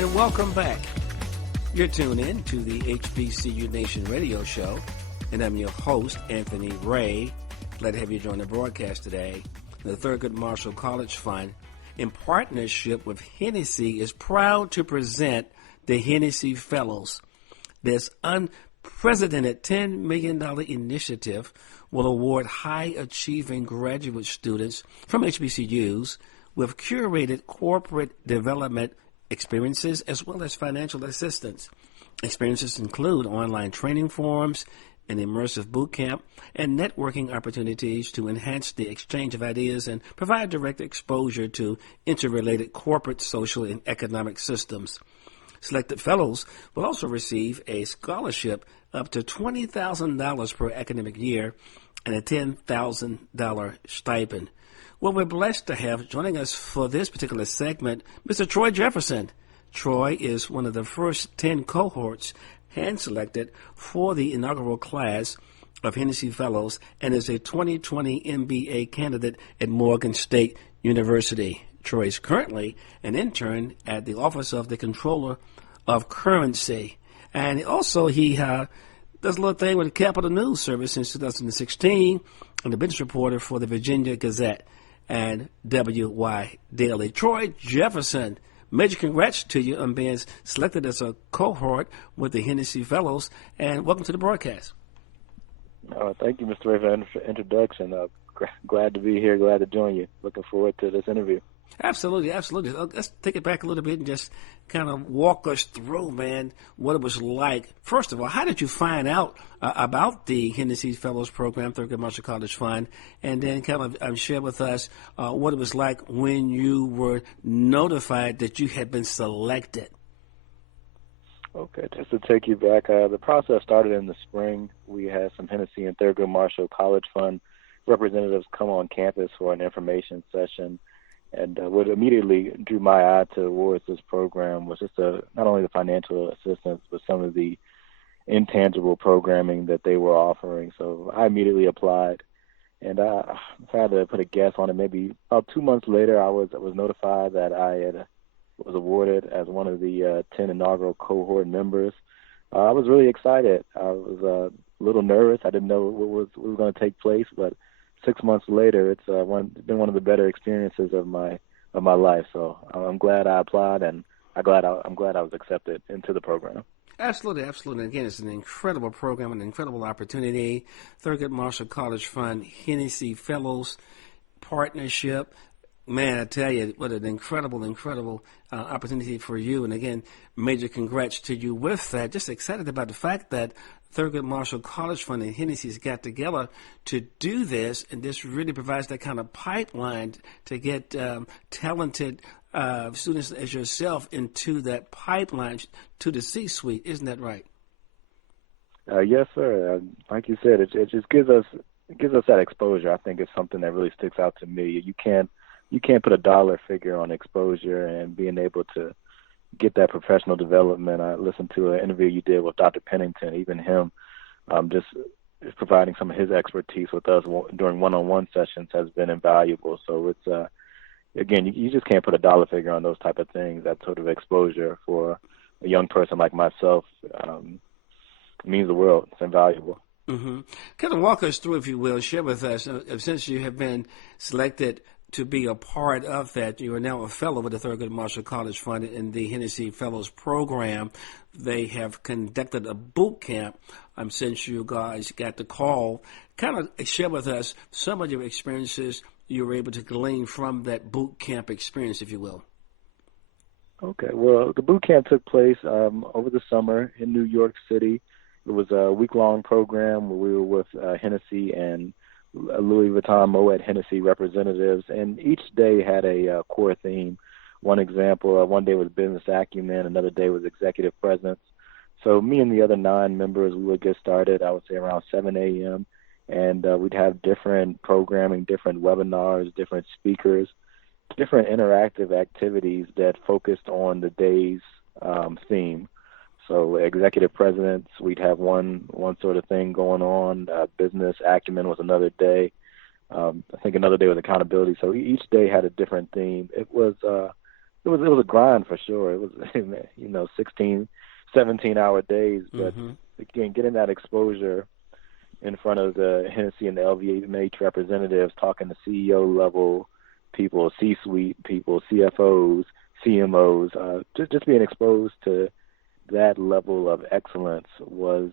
and welcome back. You're tuned in to the HBCU Nation radio show, and I'm your host, Anthony Ray. Glad to have you join the broadcast today. The Thurgood Marshall College Fund, in partnership with Hennessy, is proud to present the Hennessy Fellows. This unprecedented $10 million initiative will award high-achieving graduate students from HBCUs with curated corporate development experiences as well as financial assistance. Experiences include online training forums, an immersive boot camp, and networking opportunities to enhance the exchange of ideas and provide direct exposure to interrelated corporate, social, and economic systems. Selected fellows will also receive a scholarship up to $20,000 per academic year and a $10,000 stipend. Well, we're blessed to have joining us for this particular segment Mr. Troy Jefferson. Troy is one of the first 10 cohorts hand-selected for the inaugural class of Hennessy Fellows and is a 2020 MBA candidate at Morgan State University. Troy is currently an intern at the Office of the Controller of Currency. And also he does a little thing with the Capital News Service since 2016 and a business reporter for the Virginia Gazette and WY Daily. Troy Jefferson, major congrats to you on being selected as a cohort with the Hennessy Fellows, and welcome to the broadcast. Thank you, Mr. Ray, for the introduction. Glad to be here, glad to join you. Looking forward to this interview. Absolutely, absolutely. Let's take it back a little bit and just kind of walk us through, man, what it was like. First of all, how did you find out about the Hennessy Fellows Program, Thurgood Marshall College Fund, and then kind of share with us what it was like when you were notified that you had been selected? Okay, just to take you back, the process started in the spring. We had some Hennessy and Thurgood Marshall College Fund representatives come on campus for an information session. And what immediately drew my eye towards this program was just not only the financial assistance, but some of the intangible programming that they were offering. So I immediately applied. And if I had to put a guess on it, maybe about 2 months later, I was notified that I was awarded as one of the 10 inaugural cohort members. I was really excited. I was a little nervous. I didn't know what was going to take place, but 6 months later, it's been one of the better experiences of my life. So I'm glad I applied, and I'm glad I was accepted into the program. Absolutely, absolutely. Again, it's an incredible program, an incredible opportunity. Thurgood Marshall College Fund, Hennessy Fellows partnership. Man, I tell you, what an incredible opportunity for you. And again, major congrats to you with that. Just excited about the fact that Thurgood Marshall College Fund and Hennessy's got together to do this, and this really provides that kind of pipeline to get talented students as yourself into that pipeline to the C-suite. Isn't that right? Yes, sir. Like you said, it just gives us that exposure. I think it's something that really sticks out to me. You can't put a dollar figure on exposure and being able to get that professional development. I listened to an interview you did with Dr. Pennington. Even him just providing some of his expertise with us during one-on-one sessions has been invaluable. So it's, again, you just can't put a dollar figure on those type of things. That sort of exposure for a young person like myself means the world. It's invaluable. Mm-hmm. Kind of walk us through, if you will, share with us, since you have been selected to be a part of that. You are now a fellow with the Thurgood Marshall College Fund in the Hennessy Fellows Program. They have conducted a boot camp since you guys got the call. Kind of share with us some of your experiences you were able to glean from that boot camp experience, if you will. Okay. Well, the boot camp took place over the summer in New York City. It was a week-long program where we were with Hennessy and Louis Vuitton Moet Hennessy representatives, and each day had a core theme. One example, one day was business acumen, another day was executive presence. So me and the other 9 members, we would get started, I would say, around 7 a.m., and we'd have different programming, different webinars, different speakers, different interactive activities that focused on the day's theme. So executive presidents, we'd have one sort of thing going on. Business acumen was another day. I think another day was accountability. So each day had a different theme. It was it was a grind for sure. It was 16, 17-hour days, but Mm-hmm. again, getting that exposure in front of the Hennessy and the LVMH representatives, talking to CEO level people, C-suite people, CFOs, CMOs, just being exposed to that level of excellence was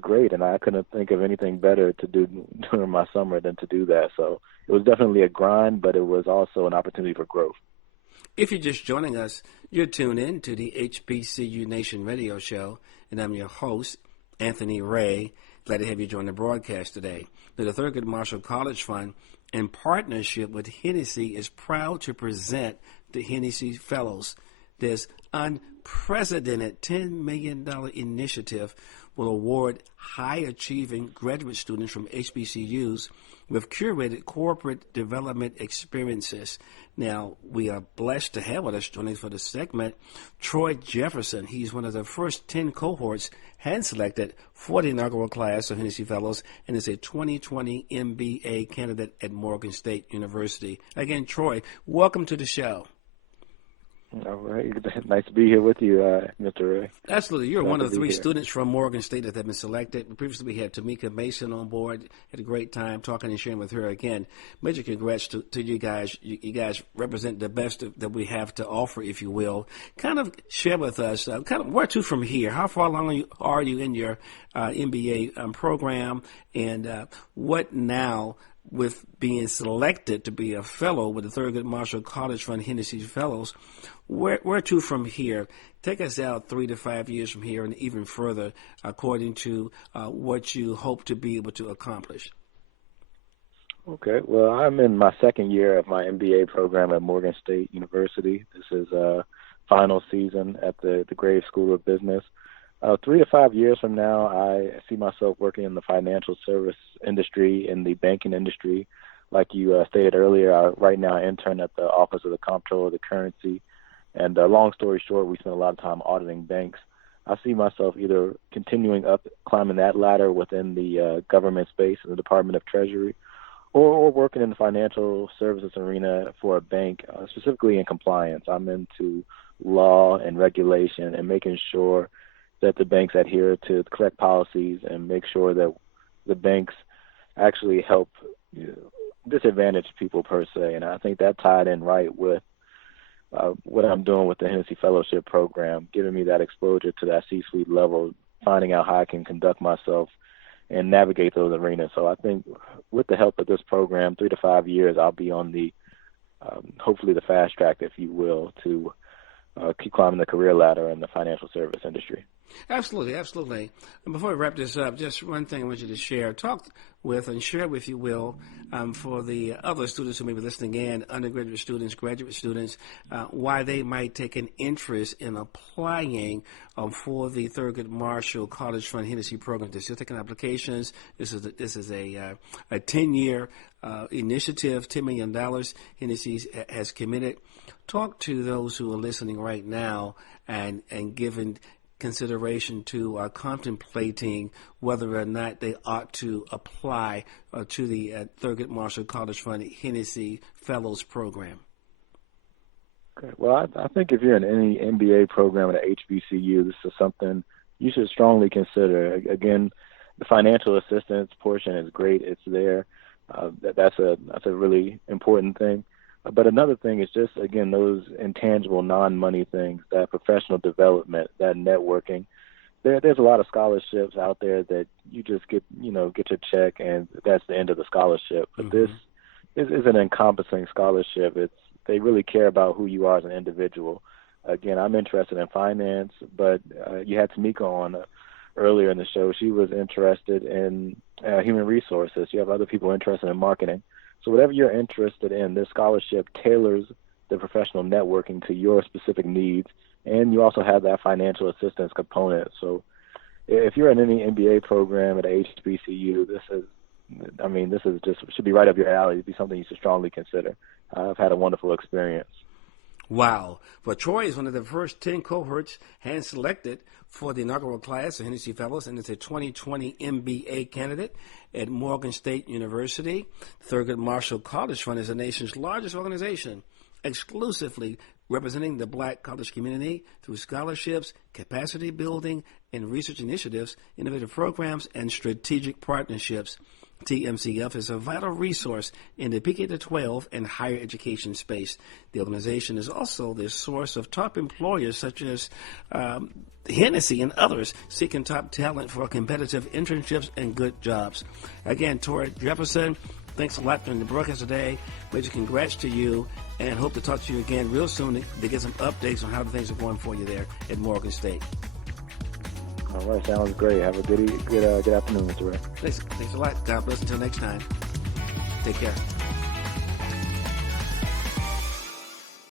great, and I couldn't think of anything better to do during my summer than to do that. So it was definitely a grind, but it was also an opportunity for growth. If you're just joining us, you're tuned in to the HBCU Nation radio show, and I'm your host, Anthony Ray. Glad to have you join the broadcast today. The Thurgood Marshall College Fund, in partnership with Hennessy, is proud to present the Hennessy Fellows. This unprecedented $10 million initiative will award high-achieving graduate students from HBCUs with curated corporate development experiences. Now, we are blessed to have with us joining us for this segment Troy Jefferson. He's one of the first 10 cohorts hand-selected for the inaugural class of Hennessy Fellows and is a 2020 MBA candidate at Morgan State University. Again, Troy, welcome to the show. All right. Nice to be here with you, Mr. Ray. Absolutely. You're Glad one to of the be three here. students from Morgan State that have been selected. Previously, we had Tamika Mason on board. Had a great time talking and sharing with her. Again, major congrats to you guys. You guys represent the best that we have to offer, if you will. Kind of share with us, where to from here? How far along are you in your MBA program? And what now with being selected to be a fellow with the Thurgood Marshall College Fund Hennessy Fellows? Where to from here? Take us out 3 to 5 years from here and even further according to what you hope to be able to accomplish. Okay. Well, I'm in my second year of my MBA program at Morgan State University. This is final season at the Graves School of Business. 3 to 5 years from now, I see myself working in the financial service industry, in the banking industry. Like you stated earlier, right now I intern at the Office of the Comptroller of the Currency. And long story short, we spend a lot of time auditing banks. I see myself either continuing up, climbing that ladder within the government space in the Department of Treasury, or working in the financial services arena for a bank, specifically in compliance. I'm into law and regulation and making sure that the banks adhere to the correct policies and make sure that the banks actually help disadvantaged people per se. And I think that tied in right with what I'm doing with the Hennessy Fellowship Program, giving me that exposure to that C-suite level, finding out how I can conduct myself and navigate those arenas. So I think with the help of this program, 3 to 5 years, I'll be on the, hopefully the fast track, if you will, to keep climbing the career ladder in the financial service industry. Absolutely, absolutely. And before we wrap this up, just one thing I want you to share. Talk with and share with, you will, for the other students who may be listening in, undergraduate students, graduate students, why they might take an interest in applying for the Thurgood Marshall College Fund Hennessy program. They're still taking applications. This is a 10-year initiative, $10 million Hennessy has committed. Talk to those who are listening right now and giving consideration to contemplating whether or not they ought to apply to the Thurgood Marshall College Fund Hennessy Fellows Program. Okay. Well, I think if you're in any MBA program at HBCU, this is something you should strongly consider. Again, the financial assistance portion is great. It's there. That's a really important thing. But another thing is just, again, those intangible non-money things, that professional development, that networking. There's a lot of scholarships out there that you just get your check and that's the end of the scholarship. But this is an encompassing scholarship. They really care about who you are as an individual. Again, I'm interested in finance, but you had Tamika on earlier in the show. She was interested in human resources. You have other people interested in marketing. So whatever you're interested in, this scholarship tailors the professional networking to your specific needs, and you also have that financial assistance component. So if you're in any MBA program at HBCU, this is just should be right up your alley. It'd be something you should strongly consider. I've had a wonderful experience. Wow. Well, Troy is one of the first 10 cohorts hand-selected for the inaugural class of Hennessy Fellows, and it's a 2020 MBA candidate at Morgan State University. Thurgood Marshall College Fund is the nation's largest organization exclusively representing the Black college community through scholarships, capacity building, and research initiatives, innovative programs, and strategic partnerships. TMCF is a vital resource in the PK-12 and higher education space. The organization is also the source of top employers such as Hennessy and others seeking top talent for competitive internships and good jobs. Again, Tori Jefferson, thanks a lot during the broadcast today. Major congrats to you, and hope to talk to you again real soon to get some updates on how things are going for you there at Morgan State. All right, sounds great. Have a good afternoon, Mr. Ray. Thanks a lot. God bless. Until next time. Take care.